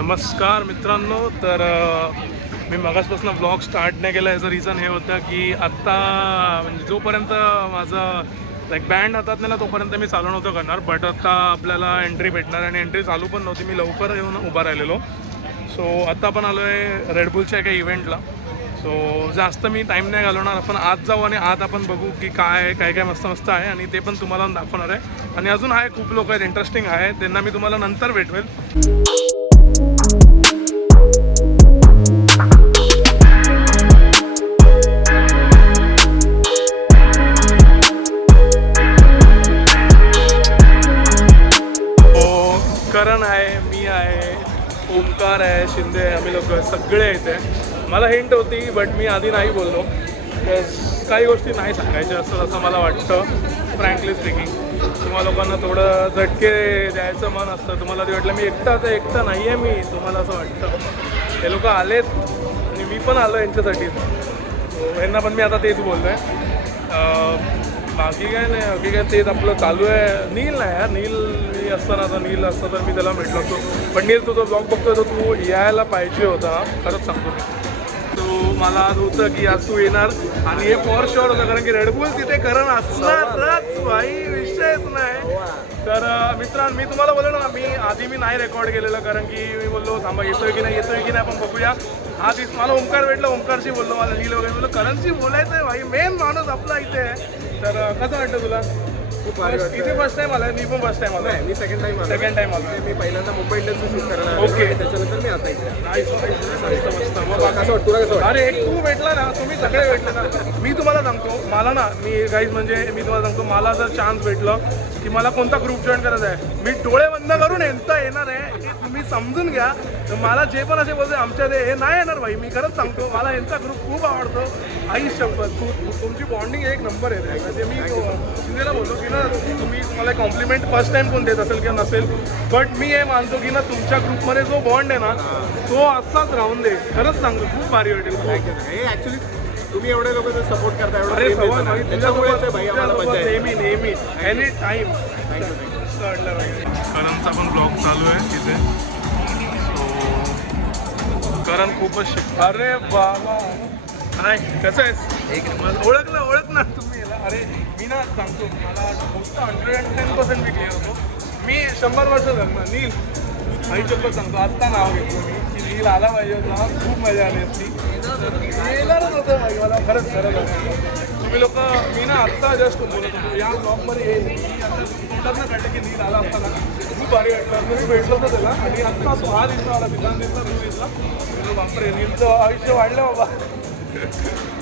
नमस्कार मित्रांनो. तर मी मगासपासून ब्लॉग स्टार्ट नाही केला. याचं रिझन हे होतं की आत्ता म्हणजे जोपर्यंत माझं लाईक बँड हातात नाही ना तोपर्यंत मी चालू नव्हतं करणार. बट आत्ता आपल्याला एंट्री भेटणार आणि एंट्री चालू पण नव्हती. मी लवकर येऊन उभा राहिलेलो. सो आत्ता आपण आलो आहे रेडबुलच्या एका इव्हेंटला. सो जास्त मी टाईम नाही घालवणार. आपण आत जाऊ आणि आत आपण बघू की काय काय काय मस्त मस्त आहे आणि ते पण तुम्हाला दाखवणार आहे. आणि अजून आहे खूप लोक आहेत इंटरेस्टिंग आहे, त्यांना मी तुम्हाला नंतर भेटवेल. करण आहे, मी आहे, ओमकार आहे, शिंदे आहे, आम्ही लोक सगळे येते. मला हिंट होती बट मी आधी नाही बोललो. काही गोष्टी नाही सांगायच्या असं मला वाटतं. फ्रँकली स्पीकिंग तुम्हा लोकांना थोडं झटके द्यायचं मन असतं. तुम्हाला ते वाटलं मी एकटा नाही आहे मी, तुम्हाला असं वाटतं. हे लोक आलेत आणि मी पण आलो यांच्यासाठीच. यांना पण मी आता तेच बोललो आहे. बाकी काय नाही, तेच आपलं चालू आहे. नील नाही यार, नील असताना आता नील असतं तर मी त्याला भेटलो असतो. पण नील तुझा ब्लॉग बघतोय तर तू यायला पाहिजे होता, खरंच सांगतो. तो मला आज होतं की आज तू येणार आणि हे फॉर शुअर होतं, कारण की रेडबुल तिथे करण असणारच भाई, विषयच नाही. तर मित्रांनो, मी तुम्हाला बोललो ना, मी नाही रेकॉर्ड केलेलं, कारण की मी बोललो थांबा येतोय की नाही आपण बघूया. हा दिस मला ओमकार भेटला, ओमकारशी बोललो, मला नील वगैरे बोललो करणशी बोलायचं आहे भाई, मेन माणूस आपला इथे आहे. तर कसं वाटतं तुला? इथे फर्स्ट टाइम आला? मी पण फर्स्ट टाइम आलो. मी सेकंड टाइम आलो. मी पहिल्यांदा मुंबई इंडियन्सचं शूट करणार. ओके, त्याच्यानंतर मी आता इथे. मस्त. मग कसं वाटतं तुला? अरे एक तू भेटला ना, तुम्ही सगळे भेटले ना. मी तुम्हाला सांगतो, मला ना मी गाईज म्हणजे मी तुम्हाला सांगतो, मला जर चान्स भेटलं की मला कोणता ग्रुप जॉईन करायचा आहे, मी डोळे बंद करून येणार आहे. की तुम्ही समजून घ्या. तर मला जे पण असे बोलते आमच्या ते हे नाही येणार भाई. मी खरंच सांगतो, मला यांचा ग्रुप खूप आवडतो. आई शपथ, तुमची बॉन्डिंग एक नंबर आहे. म्हणजे मी शिंदेला बोललो की ना तुम्ही मला कॉम्प्लिमेंट फर्स्ट टाइम कोण देत असेल किंवा नसेल, बट मी हे मानतो की ना तुमच्या ग्रुपमध्ये जो बॉन्ड आहे ना तो असाच राहून दे. खरंच सांगतो, खूप भारी वाटेल. हे ॲक्च्युली तुम्ही एवढे लोक सपोर्ट करता, अरे सवाल नाही, तुझ्यासोबत नेहमी एनी टाईम. करणचा पण ब्लॉग चालू आहे तिथे. सो करण खूपच शिक. अरे बाबा हाय, कसं आहेस? एक ओळख ना तुम्ही याला. अरे मी ना सांगतो, मला फक्त 110% मी क्लिअर होतो. मी 100 वर्ष झालं नील, आई चप्पल सांगतो, आत्ता नाव घेतो मी की नील आला पाहिजे होता. खूप मजा आली असती. येणारच होतं भाई, मला खरंच तुम्ही लोक. मी ना आत्ता जस्ट बोलत होतो या ब्लॉगमध्ये येईल. मी आता तोंडात ना काढलं की नील आला असताना खूप भारी वाटलं. मी भेटलो होतो त्याला आणि आत्ता तो हा दिसला आला, विधान दिसला, तू दिसला. बापरे, नीलचं आयुष्य वाढलं बाबा.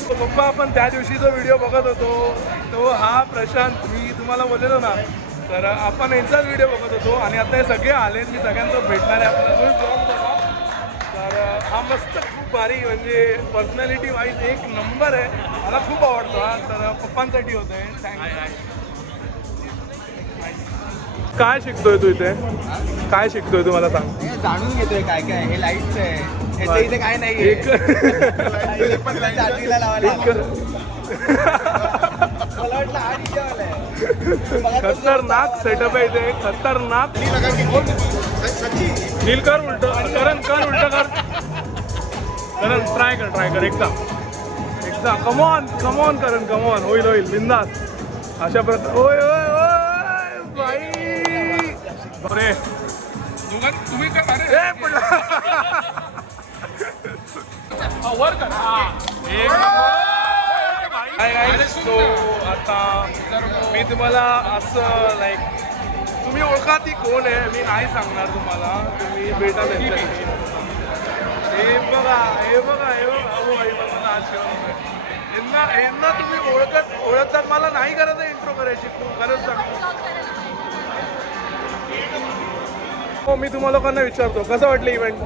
पप्पा आपण त्या दिवशी जो व्हिडिओ बघत होतो तो हा प्रशांत, मी तुम्हाला बोललेलो ना. तर आपण यांचाच व्हिडिओ बघत होतो आणि आता हे सगळे आले. मी सगळ्यांचं भेटणार आहे. आपल्याला तुम्ही ब्लॉग बघा. तर हा मस्त खूप भारी, म्हणजे पर्सनॅलिटी वाईज एक नंबर आहे. मला खूप आवडतो हा. तर पप्पांसाठी होतं आहे. थँक्यू. काय शिकतोय तू इथे? काय शिकतोय तू मला सांग. जाणून घेतोय काय काय. हे लाईट्स आहे, ह्याच्या इथे काय नाही. खतरनाक सेटअप आहे इथे, खतरनाक. नील कर उलट, करण कर उलट कर. करण ट्राय कर एकदम. कमॉन करण, कमॉन. होईल बिंदास. अशा प्रकारे. ओय बाई. अरे तुम्ही काय वर कर. सो आता मी तुम्हाला असं लाईक, तुम्ही ओळखा ती कोण आहे मी नाही सांगणार तुम्हाला. तुम्ही भेटा त्यांच्याशी. हे बघा यांना तुम्ही ओळखतात. मला नाही करायचं इंट्रो करायची. खरंच सांगतो. हो, मी तुम्हाला लोकांना विचारतो कसं वाटलं इव्हेंट?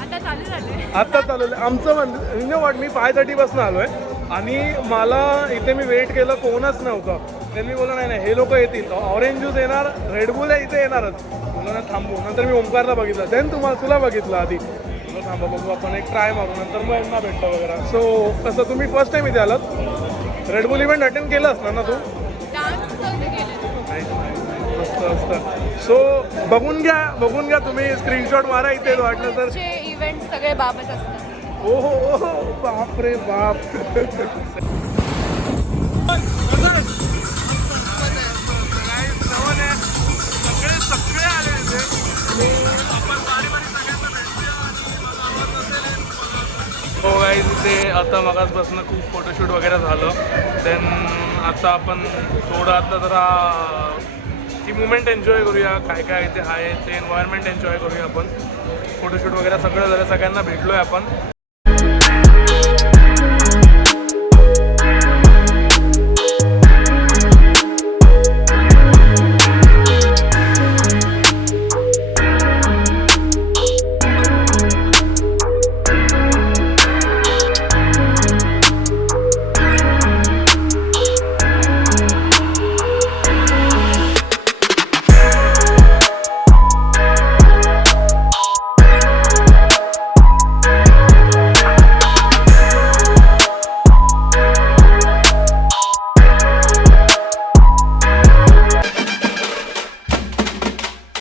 आता चालू झालं आमचं. म्हणजे वाट मी 5:30 पासून आलो आहे आणि मला इथे मी वेट केलं, कोणच नव्हतं. त्यांनी बोललं नाही हे लोक येतील, ऑरेंज ज्यूस येणार, रेडबुल आहे इथे येणारच. बोललं ना थांबू. नंतर मी ओमकारला बघितलं, देन तुला बघितलं आधी. थांबा बघू आपण एक ट्राय मारू, नंतर मग यांना भेटलं वगैरे. सो कसं तुम्ही फर्स्ट टाइम इथे आलात? रेडबुल इव्हेंट अटेंड केलं असणार ना तू? डान्स मस्त. असतं. सो बघून घ्या तुम्ही, स्क्रीनशॉट मारा इथे वाटलं तर. इव्हेंट सगळे बाबच असतात. ओ हो बाप रे बाप. सगळे आले इथे. हो गाईज, इथे आता मगाचपासून खूप फोटोशूट वगैरे झालं. देन आता आपण थोडं आता जरा ती मुमेंट एन्जॉय करूया. काय काय इथे आहे ते एन्व्हायरमेंट एन्जॉय करूया आपण. फोटोशूट वगैरे सगळं झालं, सगळ्यांना भेटलो आहे आपण.